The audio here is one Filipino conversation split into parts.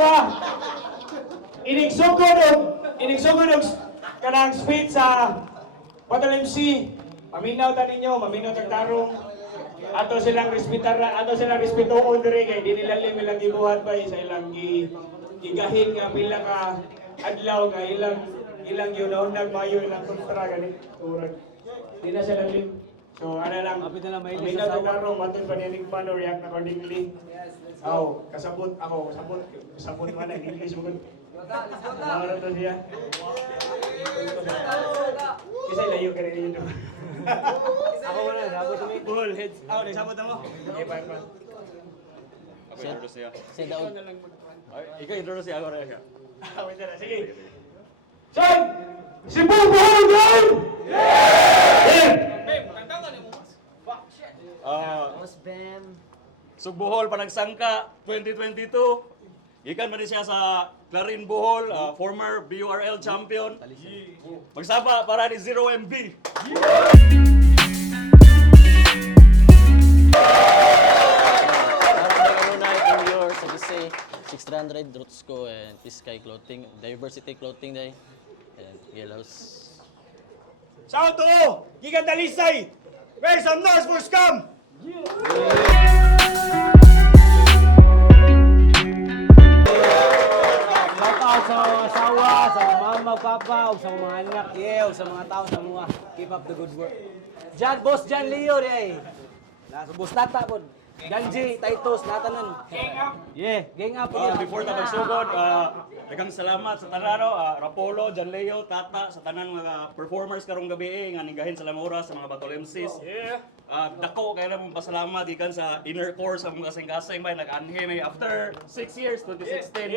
ako ha. Inigsugod og kanang speed sa Battle MC. Maminaw ta ninyo, maminaw ta tarong. Ato silang respetuon dire kay di nila ilang gibuhat pa sa ilang gigahin nga pila ka adlaw nga ilang yunahunag mayo ilang kontra gani. Turag. Di na sila lim. So ano lang, maminaw ta tarong matun pa niya paano react accordingly. Kasabot man ang English mo. Ano to siya? Kasi layo ka rin yun. Ako muna, sabot mo. Bull, heads. Nagsabot na mo? Okay, bye. Ako introduce siya. Say daw. Ikaw introduce siya ako rin siya. Wait na, sige. Son! Si Bubuhol, girl! Yeah! Mas Bam. Sugbuhol panagsangka 2022. Ikan man siya sa Clarin Bohol, former BURL champion. Magsapa para ni 0MB. In your say 600 roots ko and Piscay clothing, diversity clothing day. And Yellows. Sao to? Gigan Dalisay! Where's some nurse for scum? Shoutout sa mga asawa, sa mga mama, papa, o sa mga anak, o sa mga tao, sa mga keep up the good work. Boss Jan Leo, nasa boss Tata po. Ganji, Titus, natanan. Gang up! Yeah, gang up. Before ta magsugod, daghang salamat sa tanan, Rapolo, Jan Leo, Tata, sa tanan mga performers karong gabi nga nigahin sa lamura sa mga Battle MCs. Yeah. Dako kay na mong pasalamat gikan sa inner core sa mga kasing-kasing bay nag-anhi may after 6 years 2016.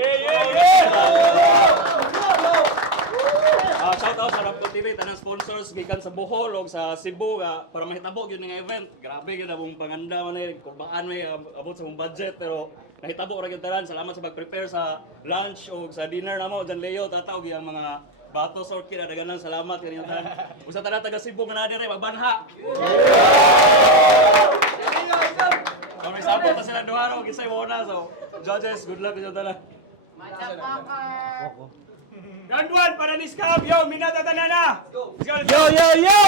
Shout out sa Rapco TV tanang sponsors gikan sa Bohol ug sa Cebu para mahitabo gyud nga event. Grabe gyud among panganda man kurbaan may abot sa mong budget pero nahitabo ra gyud tanan. Salamat sa pag-prepare sa lunch ug sa dinner namo Jan Leo Tata ug ang mga Bato Sorkin daganang salamat kaninyo tanan. Usa tanan taga Cebu nga nadire magbanha. Kami sabot na sila duha ro gisay mo na so judges good luck kayo tanan. Round 1 para ni Scam. Yo, minata tanan na. Yo!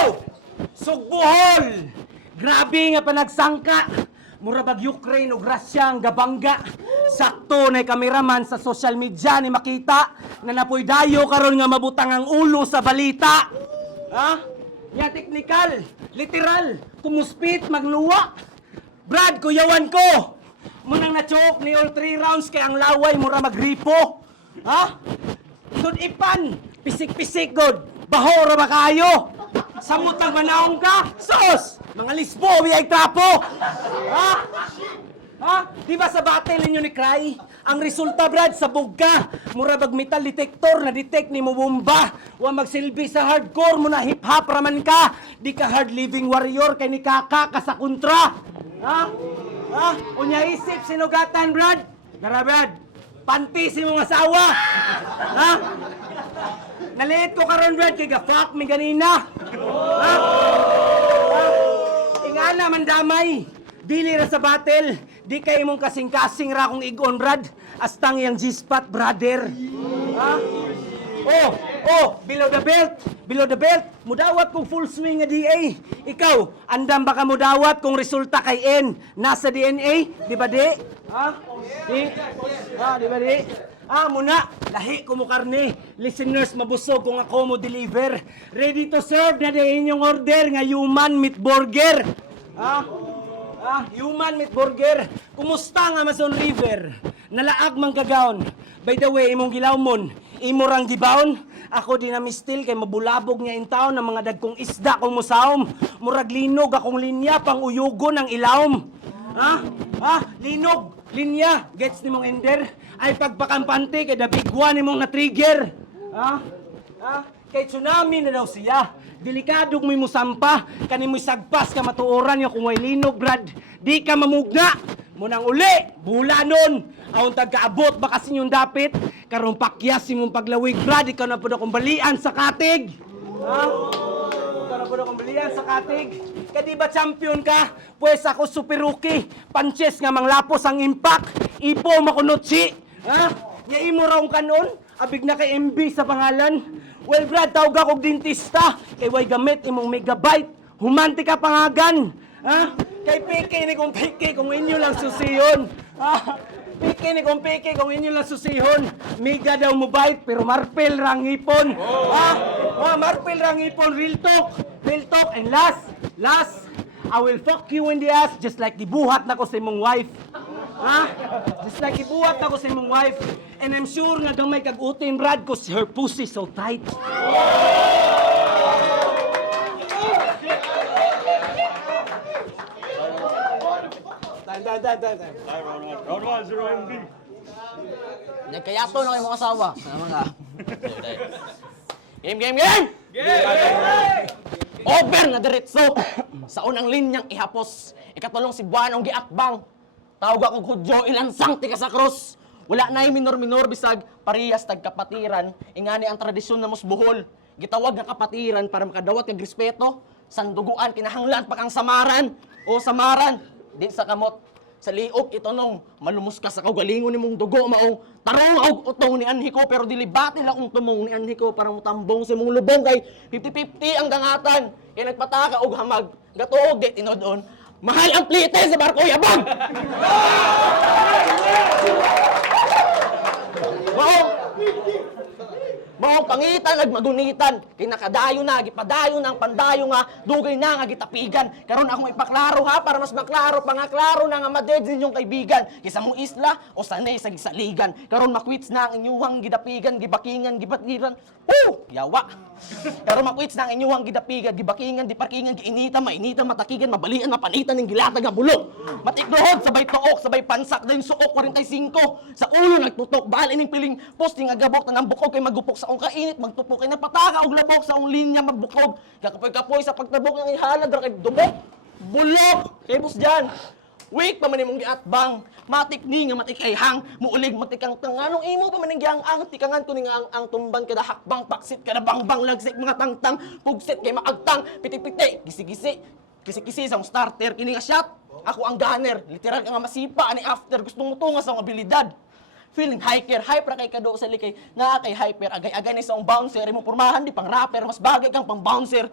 Sugbuhol! Grabe nga panagsangka. Mura bag Ukraine ug Russia ang gabangga. Sakto na kameraman sa social media ni makita na napoy dayo karon nga mabutang ang ulo sa balita. Ha? Nya technical, literal, kumuspit magluwa. Brad, kuyawan ko. Munang na-choke ni all 3 rounds kay ang laway mura magripo. Ha? Sud-ipan, pisik-pisik god. Baho ra ba kayo? Samutang manaong ka? Sos! Mga lisbo, biyay trapo! Ha? Ha? Di ba sa battle ninyo ni Cry? Ang resulta, Brad, sabog ka. Mura bag metal detector na detect ni mo bomba. Wa magsilbi sa hardcore mo na hip-hop raman ka. Di ka hard living warrior kay ni Kaka ka sa kontra. Ha? Ha? Unya isip sinugatan, Brad? Tara, Brad. Panti si mong asawa. Ha? Naliit ko karon, Brad, kay ga-fuck mi ganina. Ha? Ingana man damay. Dili ra sa battle. Di kay imong kasing-kasing ra kung igon, Brad. Astang yang G-spot, brother. Ha? Below the belt. Below the belt. Mudawat kung full swing nga DA. Ikaw, andam baka mudawat kung resulta kay N. Nasa DNA, di ba di? Ha? Di? Ha, di ba di? Muna, lahi ko mo karne. Listeners, mabusog kung ako mo deliver. Ready to serve na din inyong order nga human meat burger. Human meat burger. Kumusta nga Amazon River? Nalaag mang kagaon. By the way, imong gilawmon, imo rang gibaon. Ako din na mistil kay mabulabog niya in town ng mga dagkong isda kong musaom. Murag linog akong linya pang uyugo ng ilawom. Linog, linya, gets ni mong ender. Ay pagpakampante kay dabigwa ni mong na-trigger. Kay tsunami na daw siya. Delikadog mo'y musampa. Kani mo'y sagpas ka matuoran yung kung may linog, Brad. Di ka mamugna. Munang uli, bulanon. Aon tagkaabot baka sinyong dapit. Karong pakyas mong paglawig, Brad. Ikaw na po na kong balian sa katig. Ikaw na po na kong balian sa katig. Kadi ba champion ka? Pues ako super rookie. Punches nga manglapos ang impact. Ipo makunotsi. Nya imo raw kanon, abig na kay MB sa pangalan. Well, Brad, tawag ako dentista. Kay way gamit imong megabyte. Humanti ka pangagan. Ha? Kay peke ni kung peke kung inyo lang susiyon. Ha? Peke ni kung peke kung inyo lang susihon. Mega daw mo bite pero marpel rang ipon. Ha? Marpel rang ipon. Real talk. Real talk. And last, I will fuck you in the ass just like gibuhat na ko sa imong wife. Ha? Just like gibuhat na ko sa imong wife. And I'm sure nga gamay kag-utin, Brad, cause her pussy so tight. Round 1, 0 MB. Nagkayato na kayo mga asawa. Sama ka. Game! Over na diretso. Sa unang linyang ihapos. Ikatulong si Buanong giakbang. Tawag akong kudyo, ilansang tika sa krus. Wala na'y minor-minor bisag parehas tagkapatiran. Ingani ang tradisyon na musbuhol. Gitawag nga kapatiran para makadawat kag respeto. Sanduguan kinahanglan pa kang samaran. O samaran, di sa kamot. Sa liok ito nung malumos ka sa kaugalingon ni mong dugo maong tarong og utong ni anhi ko pero dilibati lang ang tumong ni anhi ko para mutambong sa mong lubong kay 50-50 ang gangatan. Kaya nagpataka og hamag. Gatuog di tinodon. Mahal ang plite sa barko yabang. Maong pangitan nagmagunitan, kinakadayo na, gipadayo na ang pandayo nga, dugay na nga gitapigan. Karon akong ipaklaro ha, para mas maklaro, pangaklaro na nga maded ninyong kaibigan. Kisa mong isla o sanay sa gisaligan. Karon makwits na ang inyuhang gidapigan, gibakingan, gibatiran. Yawa. Karon makwits na ang inyuhang gidapigan, gibakingan, giparkingan, giinitan, mainitan, matakigan, mabalian, mapanitan, ng gilatag nga bulok. Matiklohod, sabay tuok, sabay pansak, dayon suok, 45. Sa ulo nagtutok, bahal ining piling, posting nga gabok, tanang bukog kay magupok sa akong kainit, magtupok kay napataka og labok sa akong linya magbukog. Kakapoy-kapoy sa pagtabok ng ihalad ra kay dumok. Bulok! Kay bus dyan. Wait pa man imong giatbang. Matik ni nga matikayhang, muulig matikang tanganong imo pa man ning giang tikangan ko ning ang tumban kada hakbang paksit kada bangbang lagsik mga tangtang pugsit kay maagtang piti-piti gisi-gisi kisi-kisi sa starter kini nga shot. Ako ang gunner, literal ka nga masipa ani after gustong mutunga sa akong abilidad. Feeling hyper kay kado sa likay na kay hyper agay-agay ni sa bouncer imong pormahan di pang rapper mas bagay kang pang bouncer.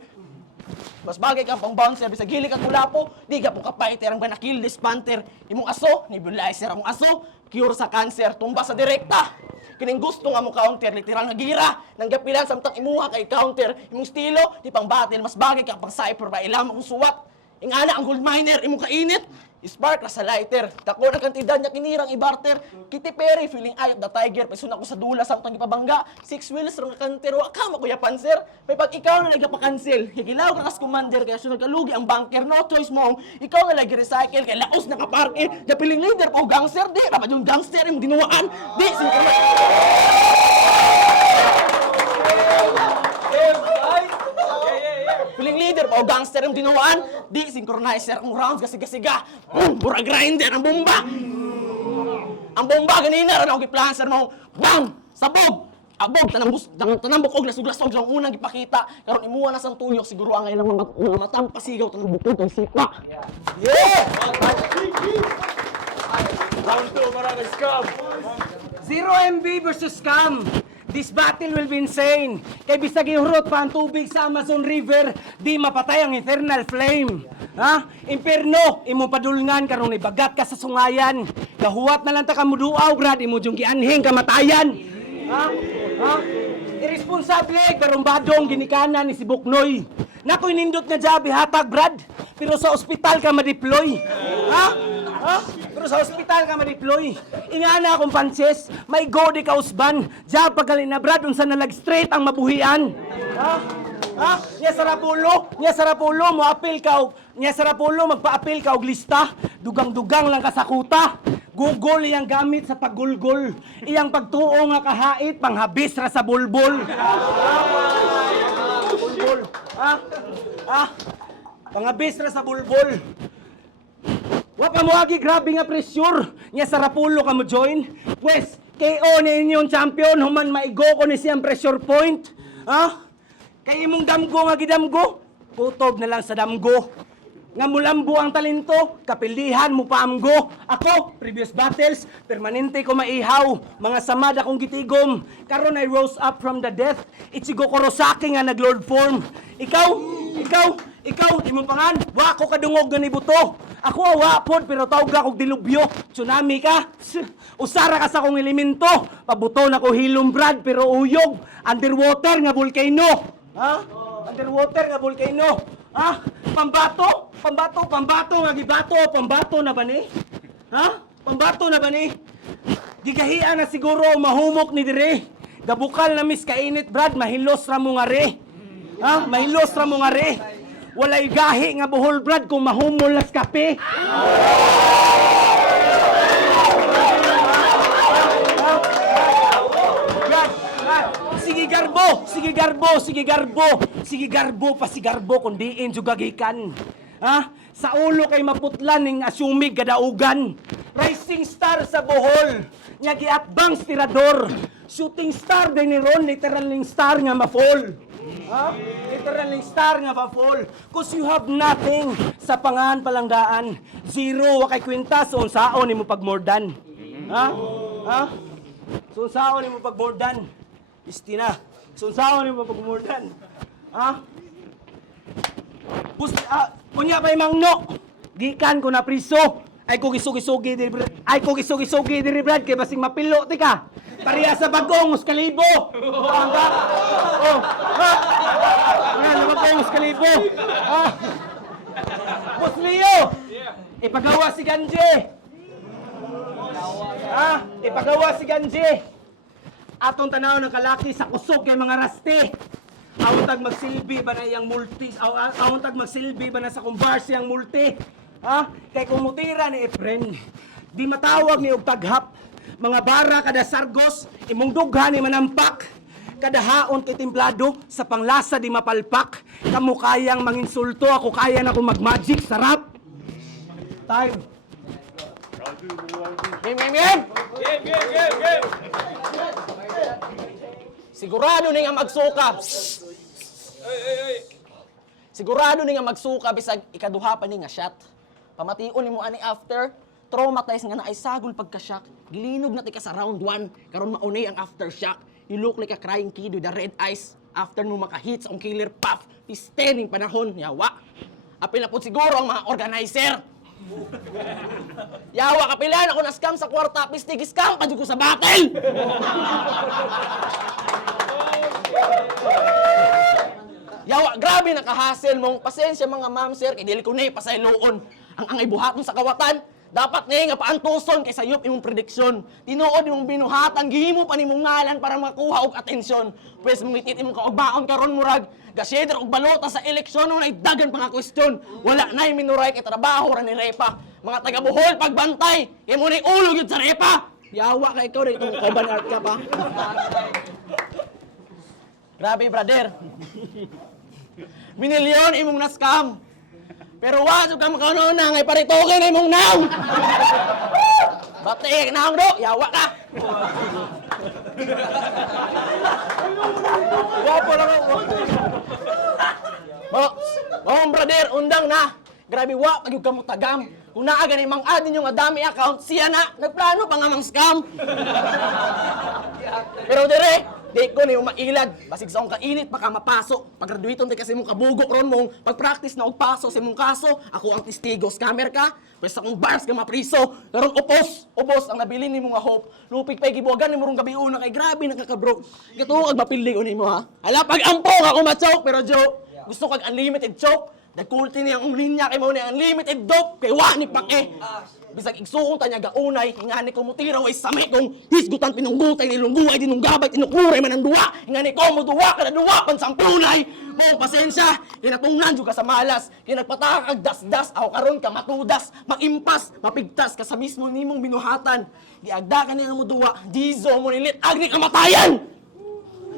Mas bagay kang pang bouncer bisag hili kang kulapo di ka po kapay terang banakil dispanter imong aso nebulizer among aso cure sa cancer tumba sa direkta kining gusto nga mo counter literal nga gira nang gapilan samtang imuha kay counter imong estilo di pang batil mas bagay kang pang cipher ba ilam akong suwat ingana ang gold miner imong kainit spark sa lighter. Dako na kantidad niya kinirang i-barter. Kitty Perry, feeling eye of the tiger. Paisun ako sa dula sa itong ipabangga. 6 wheels, rong kantero. Akama ko ya panser. May pag ikaw na nagpa-cancel. Higilaw ka kas commander. Kaya sunod kalugi ang banker. No choice mo. Ikaw na lagi-recycle. Kaya laos na kaparke. Kaya piling leader po gangster. Di, dapat yung gangster yung dinuwaan. Di, singkama. Piling leader pa o gangster yung dinuwaan. Di, synchronizer ang rounds kasi-kasiga. Boom! Mura grinder ang bomba! Ang bomba ganina rin ako giplanser mo. Bang! Sabog! Abog! Tanang bukog na suglasog lang unang ipakita. Karon imuha na sang tuyok siguro ang ilang mga matang pasigaw tanang bukog ang sipa. Yeah! Round 2, maraming scam. 0 MB versus Scam. This battle will be insane. Kay bisag ihurot pa ang tubig sa Amazon River, di mapatay ang eternal flame. Ha? Imperno, imo padulngan karon ibagat ka sa sungayan. Kahuwat na lang ta ka muduaw, grad imo jung gianhing kamatayan. Ha? Ha? Irresponsable, garumbadong ginikanan ni si Buknoy. Nakoy nindot nga job hatag, Brad. Pero sa ospital ka ma-deploy. Ha? Ha? Pero sa ospital ka ma-deploy. Ingana akong panses, may go di ka usban. Job pagkalin na, Brad, unsa na lag-straight ang mabuhian. Ha? Ha? Nya Sarapulo, mo apil ka og nya Sarapulo magpa-apil ka og lista. Dugang-dugang lang ka sa kuta. Google iyang gamit sa paggulgol. Iyang pagtuo nga kahait panghabis ra sa bulbol. Bulbol. Ha? Ha? Panghabis ra sa bulbol. Wa pa mo agi grabe nga pressure. Nya Sarapulo ka mo join. Pwes, KO ni inyong champion human maigo ko ni siyang pressure point. Ha? Kay imong damgo nga gidamgo, putob na lang sa damgo. nga mulambo ang talento, kapilihan mo paamgo. Ako, previous battles, permanente ko maihaw, mga samad akong gitigom. Karon I rose up from the death, Ichigo Kurosaki nga nag-lord form. Ikaw, di mo pangan, wa ko kadungog nga ni buto. Ako awapod pero tawag kog dilubyo. Tsunami ka. Usara ka sa akong elemento. Pabuto na ko hilom brad pero uyog. Underwater nga volcano. Ha? Underwater nga volcano. Ha? Pambato nga gibato. Pambato na ba ni? Ha? Pambato na ba ni? Gigahian na siguro mahumok ni dire. Gabukal na mis kainit brad, mahilos ra mo nga re. Ha? Mahilos ra mo nga re. Walay gahi nga buhol brad kung mahumol las kape. Sige garbo, pasigarbo kung diin jugagikan. Ha? Sa ulo kay maputlan ning asumig kadaugan. Rising star sa Bohol, nya giatbang tirador. Shooting star din ni Ron, literal ning star nga ma-fall. Ha? Literal ning star nga ma-fall. Cause you have nothing sa pangan palanggaan. Zero wa kay kwenta so unsaon nimo pagmordan. Ha? Ha? So unsaon nimo pagmordan? Istina. So unsaon nimo pagmordan? Ha? Kunya pa mangno. Gikan ko na priso. Ay ko gisug-isugi diri brad kay basing mapilo ti ka. Pariya sa bagong muskalibo. Tanga. Oh. Ha? Ano bagong muskalibo? Ah. Boss Leo. Ipagawa si Ganje. Ha? Ipagawa si Ganje. Atong tanaw ng kalaki sa kusog kay mga raste. Awuntag magsilbi ba na yang multi? Awuntag magsilbi ba na sa kumbars yang multi? Ha? Kay kumutira ni Efren, di matawag ni og taghap. Mga bara kada sargos, imong dughan ni manampak. Kada haon kay timplado, sa panglasa di mapalpak. Kamu kayang manginsulto, ako kaya na kung mag-magic, sarap. Time. Game! Sigurado ni nga magsuka. Sigurado ni nga magsuka bisag ikaduha pa ni nga shot. Pamation nimo ani after traumatized nga naay sagol pagka-shock. Gilinog na ti ka sa round 1 karon maunay ang aftershock. You look like a crying kid with the red eyes after mo makahit sa killer puff. Pistening panahon yawa. Apil na po siguro ang mga organizer. Yawa kapilan ako na scam sa kwarta, pistig scam pa ko sa battle. Yawa, grabe nakahassle mong. Pasensya mga ma'am sir, kay dili ko na ipasayloon. Ang angay buhaton sa kawatan, dapat na nga paantuson kay sayop imong prediksyon. Tinuod imong binuhatan, gihimo pa nimong ngalan para makuha og atensyon. Pwes mong itit imong kaugbaon karon murag, gasyeder og balota sa eleksyon nung dagan pa nga kwestiyon. Wala na'y minuray kay trabaho ra ni Repa. Mga taga-Bohol pagbantay, kay mo na'y ulo gyud sa Repa. Yawa ka ikaw dito, kauban art ka pa. Grabe brother. Minilyon imong na-scam. Pero wasog ka makaunaw na, ngay paritoke na imong naw! Batik na ang do, yawa ka! Wapo lang ako. Brother, undang na. Grabe wa, pag yung kamutagam. Kung naaga na imang adin yung adami account, siya na, nagplano pa nga mang scam. Pero dire, di ko na yung mailad. Basig sa akong kainit, baka mapaso. Pag-graduaton tayo kasi mong kabugok ron mong pag-practice na og paso sa mong kaso. Ako ang testigo, scammer ka. Pwes akong bars ka mapriso. Karon upos ang nabili ni mong hope. Lupig pa'y gibuwagan ni mong gabi una kay grabe nakakabrok. Gatuong agmapili ko ni mo ha. Ala, pag-ampong ako ma-choke, pero joke. Gusto kag unlimited choke. Nagkulti niya ang linya kay mo ni unlimited dope. Kay wani pake. Bisag igsuon ta niya gaunay, ingani ko mutira way sami kong hisgutan pinunggutay ni lungguay dinunggabay tinukuray man ang duwa. Ingani ko mo duwa kada duwa pan sampunay. Mo pasensya, kinatungnan jud ka sa malas. Kinagpatakag das-das aw karon ka matudas, magimpas, mapigtas ka sa mismo nimong binuhatan. Giagda ka niya mo duwa, dizo mo nilit agni kamatayan.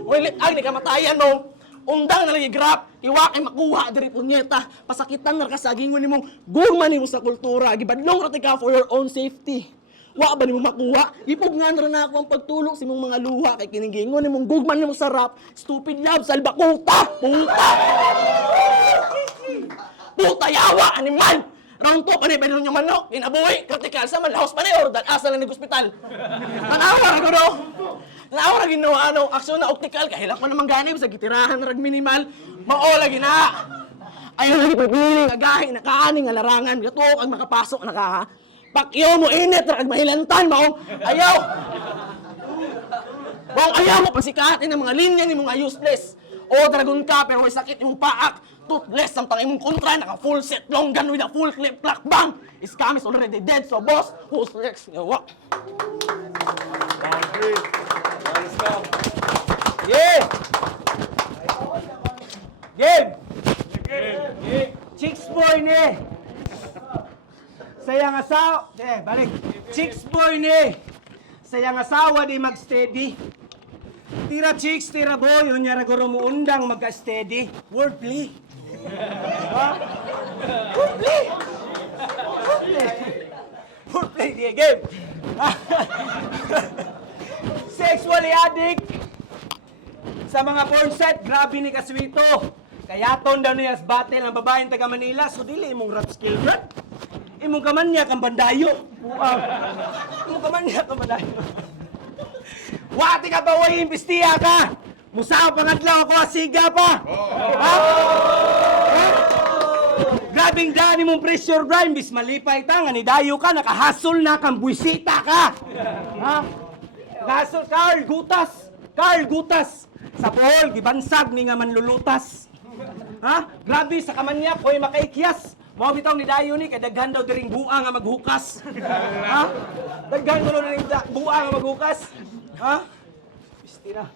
Mo nilit agni kamatayan mo. Undang na lagi grab, iwa kay makuha diri punyeta. Pasakitan na kasagingon nimong gurman nimo sa kultura. Gibadlong ra ka for your own safety. Wa ba nimo makuha? Ipugnan ra na ako ang pagtulong sa imong mga luha kay kiningingon nimong gugman nimo sa rap. Stupid love salbakuta. Puta. puta yawa animal. Round 2 pa ni Benron yung manok, inabuhi, kritikal sa malahos pa ni Ordan, asa lang nag-hospital. Tanawa ko do. Tanawa ra ginawa aksyon na optical, kahilak pa naman ganib sa gitirahan rag minimal, mao lagi na. Ayaw lagi pipili nga gahi na kaani nga larangan, gatuok ang makapasok na ka ha. Pakyo mo init rag mahilantan mo. Ayaw. Wang ayaw mo pasikatin ang mga linya ni mga useless. O dragon ka pero may sakit imong paak. Toothless samtang imong kontra naka full set long gun with a full clip black bang. Scam is already dead so boss, who's next? Yawa. Yeah! Game! Chicks boy ni! Sayang asawa... balik. Chicks boy ni! Sayang asawa di mag-steady. Tira chicks, tira boy, unya ra guro mo undang magka-steady. Wordplay. Ha? Wordplay. Wordplay di game. Sexually addict. Sa mga porn set, grabe ni kaswito. Kayaton daw niya sa battle ang babaeng taga Manila, so dili imong rap skill rap. Imong kaman niya kang bandayo. Imong kaman niya kang bandayo. Wati ka ba, way imbestiya ka? Musaw pangadlaw ako, asiga pa! Ha? Grabing daan mong pressure grind, bis malipay ta, nga nidayo ka, nakahasol na kang buwisita ka! Ha? Nakahasol, Carl Gutas! Sa Paul, gibansag ni nga manlulutas! Ha? Grabe, sa kamanyak, hoy makaikyas! Mga bitaw ni dayo ni, kay daghan daw diring buang nga maghukas! Ha? Daghan mo diring buang nga maghukas! Ha? Pisti na.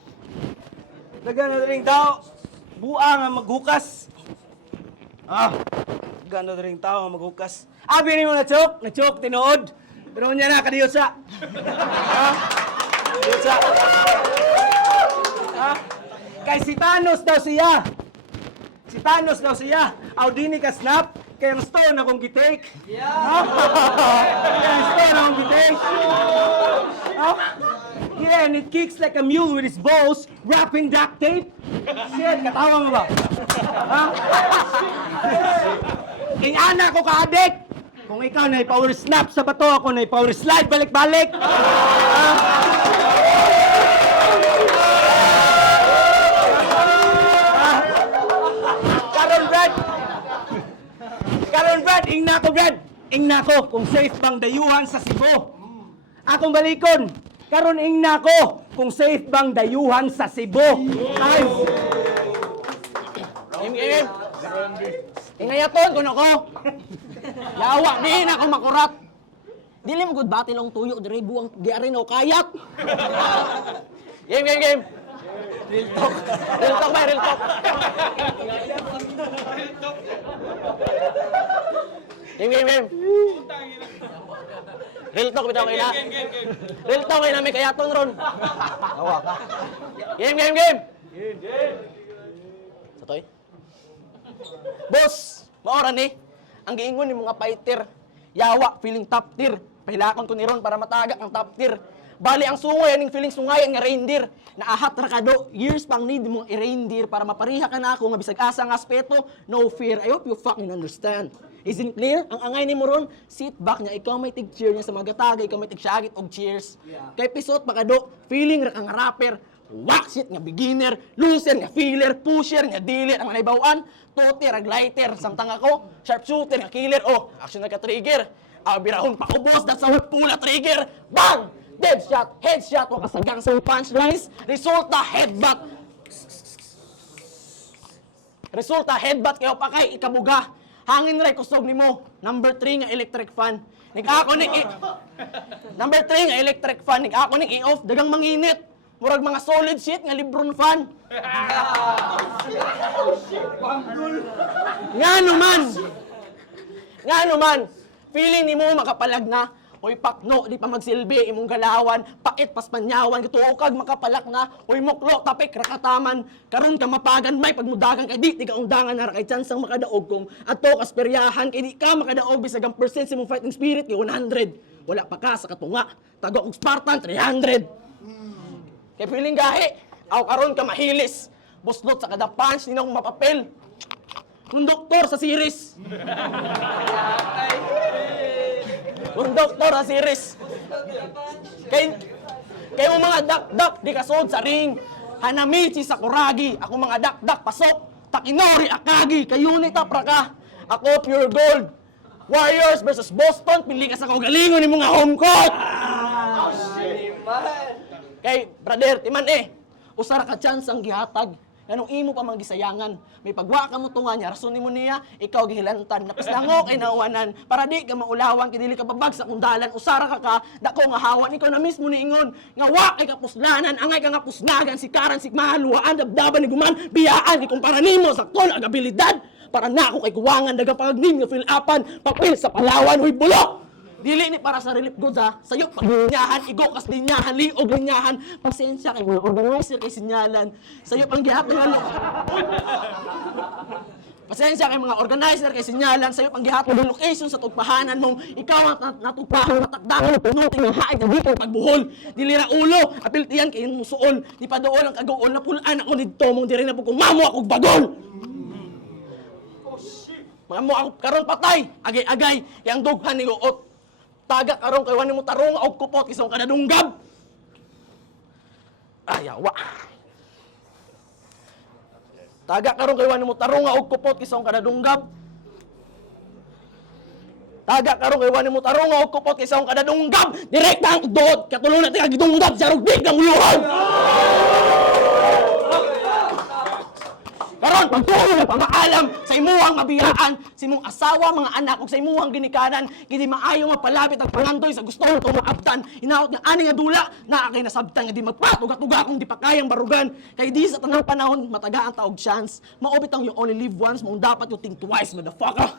Dagan na rin tao. Buang ang maghukas. Dagan na rin tao ang maghukas. Abi ni mo na chok, tinuod. Pero niya na, kadiyotsa. Ha? Kadiyotsa. Ha? Kay si Thanos daw siya. Aw di ni ka snap. Kaya ang stone akong gitake. Ha? Kaya ang stone akong gitake. Ha? Yeah, and it kicks like a mule with his balls, wrapping duct tape. Shit, katawa mo ba? Ha? Ingana ko ka-addict. Kung ikaw na power snap sa bato, ako na power slide balik-balik. Karon Brad, ingna ko kung safe bang dayuhan sa Cebu. Akong balikon. Karon ingna ko kung safe bang dayuhan sa Cebu. Guys. Game. Ingayaton ko nako. Yawa din ako makurat. Dili mo gud bati long tuyo dire buang giari no kayat. Game. Real talk ba, real talk. Game. Real talk bitaw kay na. Real talk kay na may kayaton ron. Awa ka. Game. Satoy. Boss, maora ni. Ang giingon ni mga fighter. Yawa feeling top tier. Pahilakon ko ni ron para matagak ang top tier. Bali ang sungay aning feeling sungayan nga reindeer. Naahat ra kado years pang need mo i-reindeer para mapariha ka na ako nga bisag asa nga aspeto. No fear. I hope you fucking understand. Isn't it clear? Ang angay ni mo ron, sit back niya, ikaw may tig-cheer niya sa mga gataga, ikaw may tig-syagit og cheers. Kay pisot pakado, feeling ra kang rapper, wax it nga beginner, loser nga feeler, pusher nga dealer, ang naibawaan, toter, ag lighter, samtang ako, sharpshooter nga killer, oh, action na ka-trigger. Birahon pa ubos, that's how pula trigger, bang! Dead shot, headshot, o kasagang sa punchlines, resulta headbutt kayo pa kay ikabuga. Hangin ray kusog nimo. Number 3 nga electric fan. Number 3 nga electric fan. Ako ning i-off dagang manginit. Murag mga solid shit nga Lebron fan. Ngano man. Feeling nimo makapalag na. Oy pakno, di pa magsilbi, imong galawan, pakit pas panyawan, gituokag makapalak na, oy muklo, tapik, rakataman, karon ka mapagan, may pagmudagan kay di ka undangan na kay chansang makadaog kong ato kasperyahan, kay di ka makadaog bisag ang percent sa imong fighting spirit kay 100. Wala pa ka sa katunga, tago og Spartan 300. Kay feeling gahi, aw karon ka mahilis, buslot sa kada punch ninong mapapel. konduktor sa series. Konduktor sa series. Kay mo mga dak-dak di kasod sa ring. Hanamichi sa kuragi. Ako mga dak-dak pasok. Takinori akagi. Kayo ni tapra ka. Ako pure gold. Warriors versus Boston. Pili ka sa kaugalingon ni mga home court. Kay brother, timan usara ka chance ang gihatag. Anong imo pa mang gisayangan. May pagwa ka mo tunga niya, rason nimo niya, ikaw gihilantan. Napislangok ay nawanan. Para di ka maulawan, kinili ka babag sa kundalan. Usara ka, dako nga hawan. Ikaw na mismo niingon. Nga wa kay kapuslanan, angay ka nga pusnagan, sikaran, sigmahan, luhaan, dabdaban, ni guman, biyaan, ikumpara nimo, sakto, ang abilidad. Para na ako kay kuwangan, nagapagning nga fill-upan, papel sa Palawan, huy bulok! Dili ni para sa relief goods ha. Sayo paglinyahan, igo kas linyahan, liog linyahan. Pasensya kay mga organizer kay sinyalan. Sayo pang gihap ng ano. Pasensya kay mga organizer kay sinyalan. Sayo pang gihap ng location sa tugpahanan mong ikaw ang natugpahan matakdakan ng punuting ng haig na di kay pagbuhol. Dili ra ulo, apiltiyan kay musuol. Di pa doon ang kagaol na pulaan ako didto mong diri na pugong mamo akong bagol. Mga mo ako karon patay, agay-agay, yang dughan ni Uot. Taga karong kay wani mo tarong og kupot isong kanadunggab. Ayawa. Taga karong kay wani mo tarong og kupot isong kanadunggab. Taga karong kay wani mo tarong og kupot isong kanadunggab. Direkta ang dot katulong natin kagidunggab sa rugby kang uyuhan. Karon pagtuon na pamaalam sa imuhang mabiyaan, sa imong asawa, mga anak ug sa imuhang ginikanan, kini maayo nga palapit ang pangandoy sa gusto mo maabtan. Hinaot nga ani nga dula, naa kay nasabtan nga di magpatuga-tuga kung di pa kayang barugan. Kay di sa tanang panahon mataga ang taog chance. Maobit ang you only live once, mong dapat you think twice, motherfucker.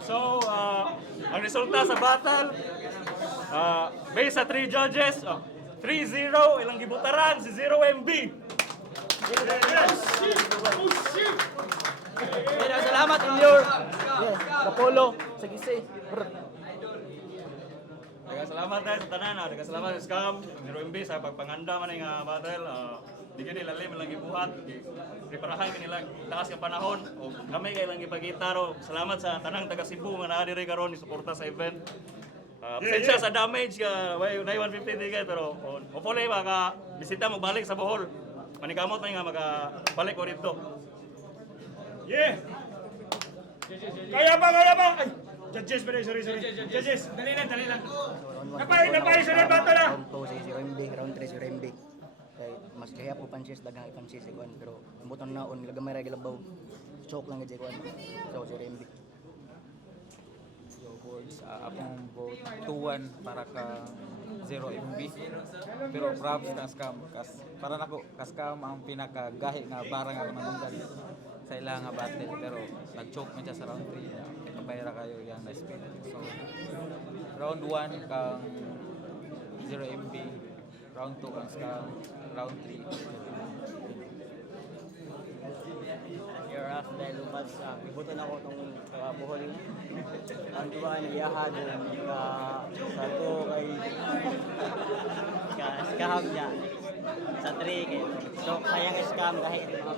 So, ang resulta sa battle, based sa 3 judges, 3-0, ilang gibutaran, si 0 MB. Salamat Ilyor. Yes, Kapolo. Sige, sige. Salamat tayo sa tanan, salamat sa Scam, 0 MB sa pagpanganda man nga battle. Di ka nilalim lang gibuhat, preparahan kanila taas nga panahon o kami kay lang gipagitaro. Salamat sa tanang taga Cebu nga naa diri karon ni suporta sa event. Pasensya sa damage ka, way 150 kay pero hopefully maka bisita mo balik sa Bohol. Manikamot may nga makabalik ko dito. Yeah! Kaya ba? Ay! Judges ba? Sorry. Judges, dali lang. Napay, sunod bato na! Round 2 si Sir MB, round 3 si Sir MB. Kay mas kaya po pansis dagang ipansis si Kuan pero ambuton naon lagamay ra gilabaw. Choke lang gid si Kuan. So Sir MB. Your words, akong vote 2-1 para ka 0 MB. Pero props ka Scam para nako ka Scam ang pinakagahi nga barang ako nanunggan sa ilang nga battle pero nag-choke man siya sa round 3 kabayra kayo yang na speed. So round 1 kang 0 MB, round 2 kang Scam, round 3 Your off dahil lumas ibuton ako itong Bohol ang duwa na iyahad sa 2 kay scam niya sa 3 kay so kayang scam kahit mga